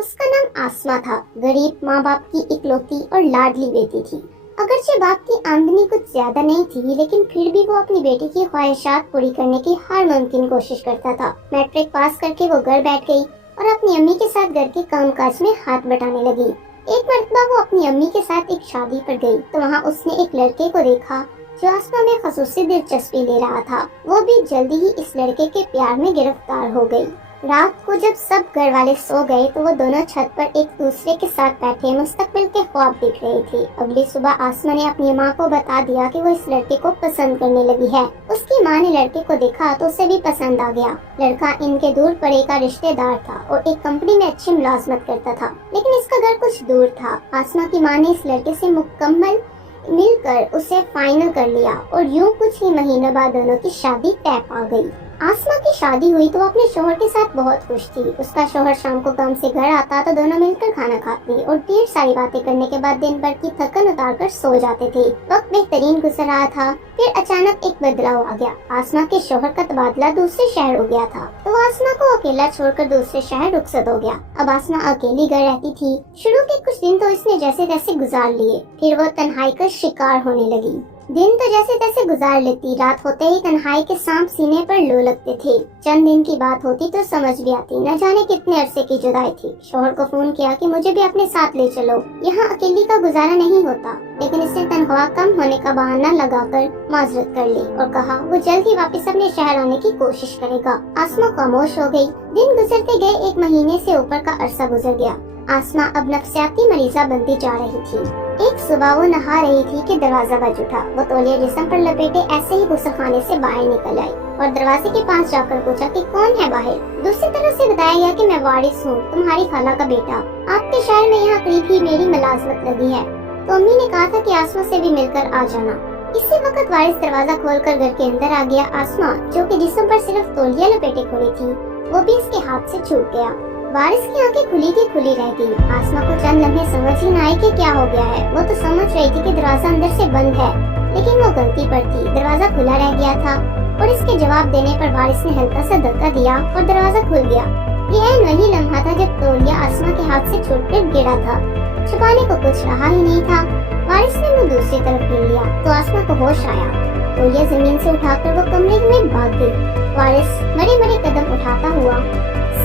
اس کا نام آسما تھا۔ غریب ماں باپ کی اکلوتی اور لاڈلی بیٹی تھی۔ اگرچہ باپ کی آمدنی کچھ زیادہ نہیں تھی، لیکن پھر بھی وہ اپنی بیٹی کی خواہشات پوری کرنے کی ہر ممکن کوشش کرتا تھا۔ میٹرک پاس کر کے وہ گھر بیٹھ گئی اور اپنی امی کے ساتھ گھر کے کام کاج میں ہاتھ بٹانے لگی۔ ایک مرتبہ وہ اپنی امی کے ساتھ ایک شادی پر گئی تو وہاں اس نے ایک لڑکے کو دیکھا جو آسما میں خصوصی دلچسپی لے رہا تھا۔ وہ بھی جلدی ہی اس لڑکے کے پیار میں گرفتار ہو گئی۔ رات کو جب سب گھر والے سو گئے تو وہ دونوں چھت پر ایک دوسرے کے ساتھ بیٹھے مستقبل کے خواب دیکھ رہے تھے۔ اگلی صبح آسما نے اپنی ماں کو بتا دیا کہ وہ اس لڑکے کو پسند کرنے لگی ہے۔ اس کی ماں نے لڑکے کو دیکھا تو اسے بھی پسند آ گیا۔ لڑکا ان کے دور پڑے کا رشتہ دار تھا اور ایک کمپنی میں اچھی ملازمت کرتا تھا، لیکن اس کا گھر کچھ دور تھا۔ آسما کی ماں نے اس لڑکے سے مکمل مل کر اسے فائنل کر لیا اور یوں کچھ ہی مہینوں بعد دونوں کی شادی طے پا گئی۔ آسما کی شادی ہوئی تو وہ اپنے شوہر کے ساتھ بہت خوش تھی۔ اس کا شوہر شام کو کام سے گھر آتا تو دونوں مل کر کھانا کھاتے اور ڈھیر ساری باتیں کرنے کے بعد دن بھر کی تھکن اتار کر سو جاتے تھے۔ وقت بہترین گزر رہا تھا، پھر اچانک ایک بدلاؤ آ گیا۔ آسما کے شوہر کا تبادلہ دوسرے شہر ہو گیا تھا تو آسما کو اکیلا چھوڑ کر دوسرے شہر رخصت ہو گیا۔ اب آسما اکیلی گھر رہتی تھی۔ شروع کے کچھ دن تو اس نے جیسے تیسے گزار لیے، پھر وہ تنہائی کا شکار ہونے لگی۔ دن تو جیسے تیسے گزار لیتی، رات ہوتے ہی تنہائی کے سانپ سینے پر لو لگتے تھے۔ چند دن کی بات ہوتی تو سمجھ بھی آتی، نہ جانے کتنے عرصے کی جدائی تھی۔ شوہر کو فون کیا کہ مجھے بھی اپنے ساتھ لے چلو، یہاں اکیلی کا گزارا نہیں ہوتا، لیکن اس نے تنخواہ کم ہونے کا بہانہ لگا کر معذرت کر لی اور کہا وہ جلد ہی واپس اپنے شہر آنے کی کوشش کرے گا۔ آسما خاموش ہو گئی۔ دن گزرتے گئے، ایک مہینے سے اوپر کا عرصہ گزر گیا۔ آسما اب نفسیاتی مریضہ بنتی جا رہی تھی۔ ایک صبح وہ نہا رہی تھی کہ دروازہ بج اٹھا۔ وہ تولیہ جسم پر لپیٹے ایسے ہی غسل خانے سے باہر نکل آئی اور دروازے کے پاس جا کر پوچھا کہ کون ہے باہر۔ دوسری طرف سے بتایا گیا کہ میں وارث ہوں، تمہاری خالہ کا بیٹا۔ آپ کے شہر میں یہاں قریب ہی میری ملازمت لگی ہے، تو امی نے کہا تھا کہ آسما سے بھی مل کر آ جانا۔ اسی وقت وارث دروازہ کھول کر گھر کے اندر آ گیا۔ آسما جو کہ جسم پر صرف تولیہ لپیٹے کھڑی تھی، وہ بھی اس کے ہاتھ سے چھوٹ گیا۔ وارث کی آنکھیں کھلی کی کھلی رہ گئی۔ آسما کو چند لمحے سمجھ ہی نہ آئی کہ کیا ہو گیا ہے۔ وہ تو سمجھ رہی تھی کہ دروازہ اندر سے بند ہے، لیکن وہ غلطی پر تھی، دروازہ کھلا رہ گیا تھا اور اس کے جواب دینے پر وارث نے ہلکا سا دھکا دیا اور دروازہ کھل گیا۔ یہ وہی لمحہ تھا جب تولیہ آسما کے ہاتھ سے چھوٹ کر گرا تھا۔ چھپانے کو کچھ رہا ہی نہیں تھا۔ وارث نے منہ دوسری طرف پھیر لیا تو آسما کو ہوش آیا۔ تولیہ زمین سے اٹھا کر وہ کمرے میں بھاگ گئی۔ وارث بڑے بڑے قدم اٹھاتا ہوا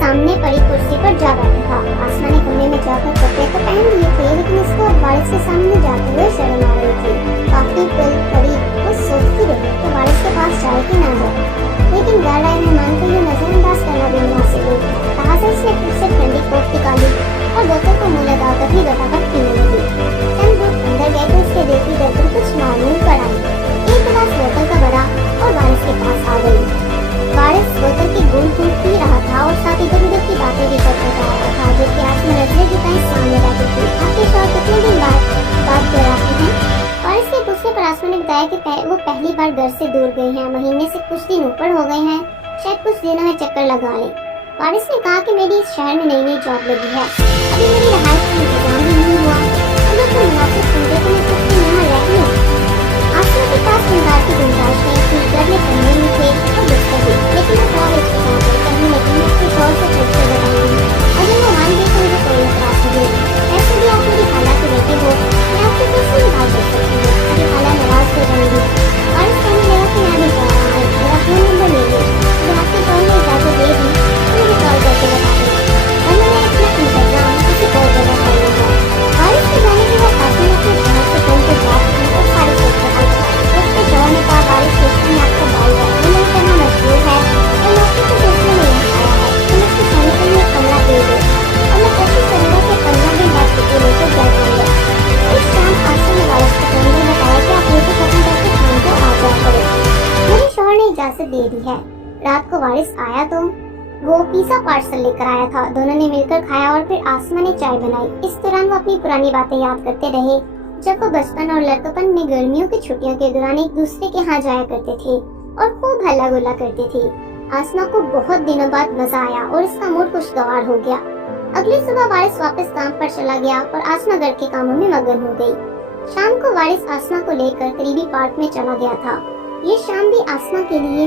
سامنے پڑی کرسی پر جا بیٹھا تھا۔ آسما نے کمرے میں جا کر کپڑے تو پہن لیے تھے، لیکن اس کو وارث کے سامنے جاتے ہوئے شرم آ رہی تھی۔ کافی پل پڑی وہ سوچتی رہی کہ وارث کے پاس جائے کہ نہ جائے، لیکن گھر آئے مہمان کو یہ نظر انداز کرنا بھی مناسب نہیں تھا۔ لہٰذا اس نے پھر سے ٹھنڈی کوٹ نکالی اور بوتل کو منہ لگا کر ہی گٹاگٹ پینے لگی۔ چند گھٹ اندر گئے تو اس کے دل کی دھڑکن کچھ معلوم پڑ آئی۔ ایک گلاس بوتل کا بڑا اور وارث کے پاس آ گئی۔ وارث بوتل کی گھونٹ گھونٹ پی رہا تھا اور ساتھ ادھر ادھر کی باتیں بھی کرتا جا رہا تھا، جو کہ آسما نظریں جھکائے سامنے بیٹھی تھی۔ آپ کے شوہر کتنے دن بعد بات کر رہے ہیں؟ وارث کے پوچھنے پر آسما نے بتایا کہ وہ پہلی بار گھر سے دور گئے ہیں، مہینے سے کچھ دن اوپر ہو گئے ہیں، شاید کچھ دنوں میں چکر لگا لیں۔ وارث نے کہا کہ میری اس شہر میں نئی جاب لگی ہے، ابھی میری رہائش کا انتظام بھی نہیں ہوا، اگر کوئی مناسب سمجھے تو میں کچھ دن یہاں رہ لوں۔ آسما کے پاس انکار کی گنجائش نہیں تھی، گھر میں کمرے نہیں تھے اور بستر بھی، لیکن وہ تھوڑا ہچکچا گئی، کہیں نہ کہیں اس کے شوہر سے پوچھ کر بتاؤں گی، اگر وہ مان گئی تو مجھے کوئی اعتراض نہیں، ایسے بھی آپ میری خالہ کے بیٹے ہو، میں آپ کی کیسے نکال کر سکتی ہوں، ابھی خالہ ناراض ہو جائیں گی۔ وارث کہنے لگا کہ میں بھی جا رہا ہوں، میرا فون نمبر لے لو، اگر آپ کے شوہر نے اجازت دے دی تو مجھے کال کر کے بتا دیں، ورنہ میں اپنا انتظام کسی اور جگہ کر لوں گا۔ وارث کے جانے کے بعد آسما نے اپنے شوہر سے فون پر بات کی اور ساری سوچ بتائی۔ اس کے شوہر نے کہا وارث سوچنے میں آپ کا بھائی ہے، وہ نہیں کرنا مجبور ہے اور نوکری کے سلسلے میں یہاں آیا ہے، تم اس کے سونے کے لیے کمرہ دے دو اور میں کوشش کروں گا کہ 15 دن بعد چھٹی لے کر گھر آؤں گا۔ اس شام آسما نے وارث کو فون پر بتایا کہ آپ ڈیوٹی ختم کر کے شام کو آ جایا کرو، میرے شوہر نے اجازت دے دی ہے۔ رات کو وارث آیا تو وہ پیزا پارسل لے کر آیا تھا۔ دونوں نے مل کر کھایا اور پھر آسما نے چائے بنائی۔ اس دوران وہ اپنی پرانی باتیں یاد کرتے رہے، جب وہ بچپن اور لڑکپن میں گرمیوں کی چھٹیوں کے دوران ایک دوسرے کے ہاں جایا کرتے تھے اور خوب ہلا گلا کرتے تھے۔ آسما کو بہت دنوں بعد مزہ آیا اور اس کا موڈ خوشگوار ہو گیا۔ اگلی صبح وارث واپس کام پر چلا گیا اور آسما گھر کے کاموں میں مگن ہو گئی۔ شام کو وارث آسما کو لے کر قریبی پارک میں چلا گیا تھا۔ یہ شام بھی آسما کے لیے